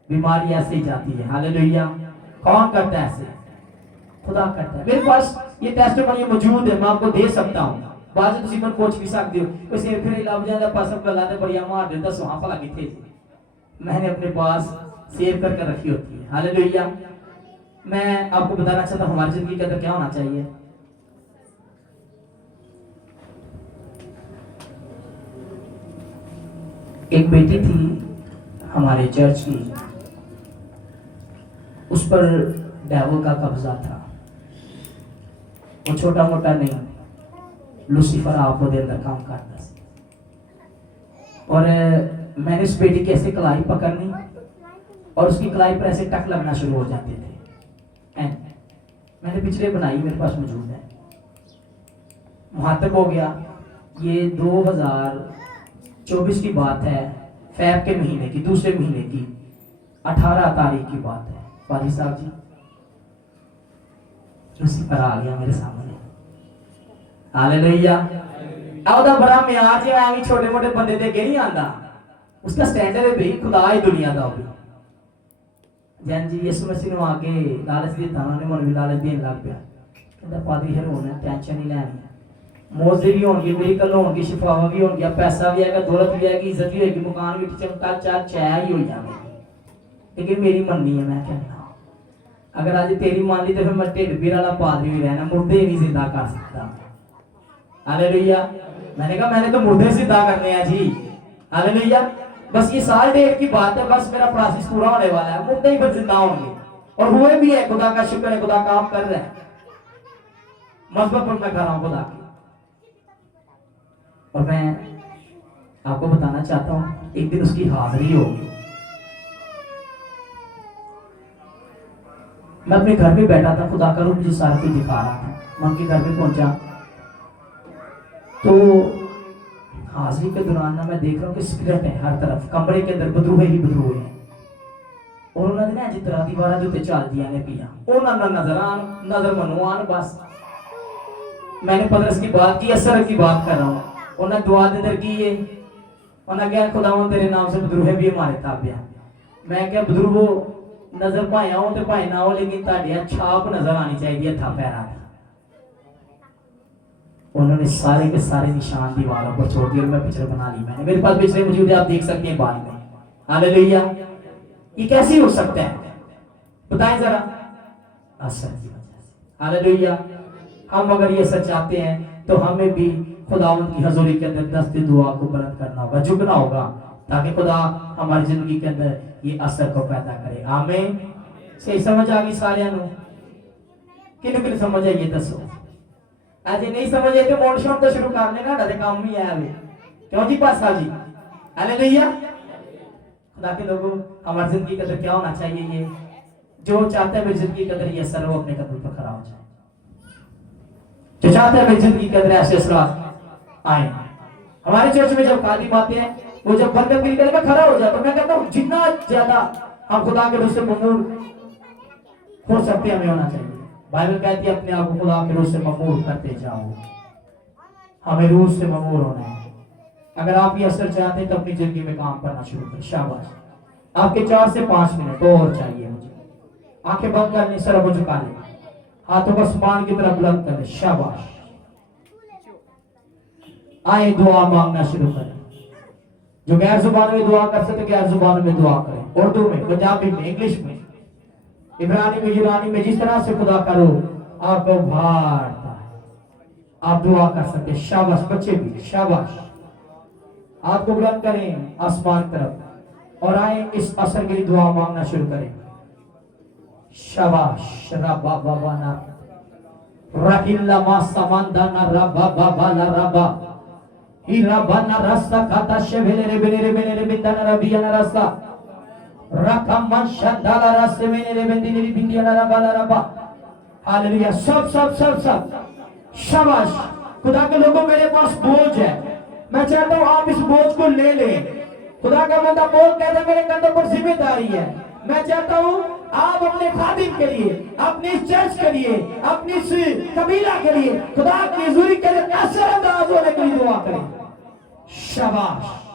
बीमारी ऐसे ही जाती है, हालेलुया। कौन करता है ऐसे? खुदा करता है। मेरे पास ये टेस्टिमनी मौजूद है, मैं आपको दे सकता हूँ। बाद में तुसी मन पूछ भी सकते हो किसी फिर लग जाता पासम कर लाते बढ़िया मार देता सुहा भला किथे जी, मैंने अपने पास सेव करके रखी होती है, हालेलुया। मैं आपको बताना चाहता हूँ हमारी जिंदगी के अंदर क्या होना चाहिए। एक बेटी थी हमारे चर्च की, उस पर डेविल का कब्जा था। वो छोटा मोटा नहीं, लूसीफर आप वो अंदर काम करता है। और मैंने उस बेटी की ऐसे कलाई पकड़नी और उसकी कलाई पर ऐसे टक लगना शुरू हो जाते थे। मैंने पिछले बनाई, मेरे पास मौजूद है। वहां तक हो गया। ये 2024 की बात है, फैब के महीने की, दूसरे महीने की 18 तारीख की बात है। वाली साहब जी उसी पर आ गया मेरे सामने, हालेलुया। अब बड़ा म्यार जो छोटे मोटे बंदे दे अगे नहीं आंदा, उसका स्टैंडर्ड है भाई खुदा ही दुनिया का होगी। जैन जी यीशु मसीह ने आके लालच दिता, उन्होंने मन भी लालच देने लग पिया, कहता पादरी हर होना टेंशन नहीं लेनी, मौजे भी होंगे, मेडिकल होंगे, शिफावा भी होंगे, पैसा भी आएगा, दौलत भी आएगी, इज्जत भी होगी, मकान भी चमका चार छह ही हो जाएगा, लेकिन मेरी मननी है। मैं कहना अगर आज तेरी मान ली तो फिर मैं ढिड पीर वाला पादरी भी रहना, मुर्दे ही नहीं जिंदा कर सकता। हालेलुया। मैंने कहा मैंने तो मुर्दे जिंदा करने हैं जी। हालेलुया। बस ये साल डेढ़ की बात है, बस मेरा प्रोसेस पूरा होने वाला है, मुर्दे ही फिर जिंदा होंगे, और हुए भी है। खुदा का शुक्र है, खुदा काम कर रहे हैं, मजहब पर मैं कर रहा हूं खुदा की। और मैं आपको बताना चाहता हूं एक दिन उसकी हाजिरी होगी। मैं अपने घर पे बैठा था, खुदा का रूप मुझे सारा कुछ दिखा रहा था। मैं उनके घर पे पहुंचा तो हाजिरी के दौरान ना मैं देख रहा हूँ कि सिगरेट है हर तरफ, कमरे के अंदर बदरूहे ही बदरूहे हैं, और उन्होंने ना जिस तरह दीवारा जो चल दिया ने पिया उन्होंने नजर मनवान। बस मैंने 15 की बात की, असर की बात कर रहा हूँ। उन्होंने दुआ दे अंदर की है, उन्होंने कहा खुदावन तेरे नाम से बदरूहे भी हमारे ताबिया। मैं क्या बदरूहो नजर भाए हो तो भाए ना हो, लेकिन ताड़िया छाप नजर आनी चाहिए था पैरा की। उन्होंने सारे के सारे निशान दीवारों पर छोड़ दिए और मैं पिक्चर बना ली। मैंने मेरे पास पिक्चर मौजूद है, आप देख सकते हैं बाद में। हालेलुया। ये कैसे हो सकता है बताएं जरा? असर की वजह से। हालेलुया। हम अगर ये सच चाहते हैं तो हमें भी खुदावंद की हजूरी के अंदर दस्ते दुआ को बुलंद करना होगा, झुकना होगा, ताकि खुदा हमारी जिंदगी के अंदर ये असर को पैदा करे। आमीन। सही समझ आ गई सारियां नु? किन समझ आई ये दसो? आज नहीं समझ आए तो मोड़ तो शुरू कर लेना, डरे काम ही है अभी। क्यों जी पासा जी? हालेलुया। खुदा के लोगों, हमारी जिंदगी के अंदर क्या होना चाहिए? ये जो चाहते हैं मेरी जिंदगी के अंदर ये असर वो अपने कदम पर खड़ा हो जाए, जो चाहते हैं मेरी जिंदगी के अंदर ऐसे असरात आए। हमारे चर्च में जब कादिम आते हैं, वो जब बरकत मिल कर खड़ा हो जाता, मैं कहता हूँ जितना ज्यादा हम खुदा के रूह से ममूर हो सकते हमें होना चाहिए। बाइबल कहती है अपने आप को खुदा के रूह से ममूर करते जाओ। हमें रूह से ममूर होना है। अगर आप ये असर चाहते हैं तो अपनी जिंदगी में काम करना शुरू करें। शाबाश। आपके 4 से 5 मिनट और चाहिए मुझे। आंखें बंद कर लें, सर को झुका लें, हाथों को आसमान की तरफ बुलंद कर लें। शाबाश। आए दुआ मांगना शुरू करें। जो गैर जुबान में दुआ कर सकते गैर जुबान में दुआ करें, उर्दू में, पंजाबी में, इंग्लिश में, इब्रानी में, यूनानी में, जिस तरह से खुदा करो आपको भाता है आप दुआ कर सकते। शाबाश। बच्चे भी शाबाश। आपको बुलंद करें आसमान तरफ और आए इस असर के लिए दुआ मांगना शुरू करें। शाबाश। रब्बा बाबा ना रहिल्ला मा समांदाना रब्बा बाबा ला रब्बा ही रब्बा ना रास्ता खाता शेवेले रे बेले रे बेले रे बिंदाना रबिया ना रास्ता रकम मन शदाला रास्ते में रे बिंदी रे बिंदिया ना रब्बा ला रब्बा। हालेलुया। सब सब सब सब शाबाश। खुदा के लोगों, मेरे पास बोझ है, मैं चाहता हूं आप इस बोझ को ले लें। खुदा का बंदा बोल कहता है मेरे कंधों पर जिम्मेदारी है। मैं चाहता हूं आप अपने खादिम के लिए, अपनी चर्च के लिए, अपनी कबीला के लिए, खुदा की हुजूरी के लिए असरअंदाज होने के लिए दुआ करें। शाबाश।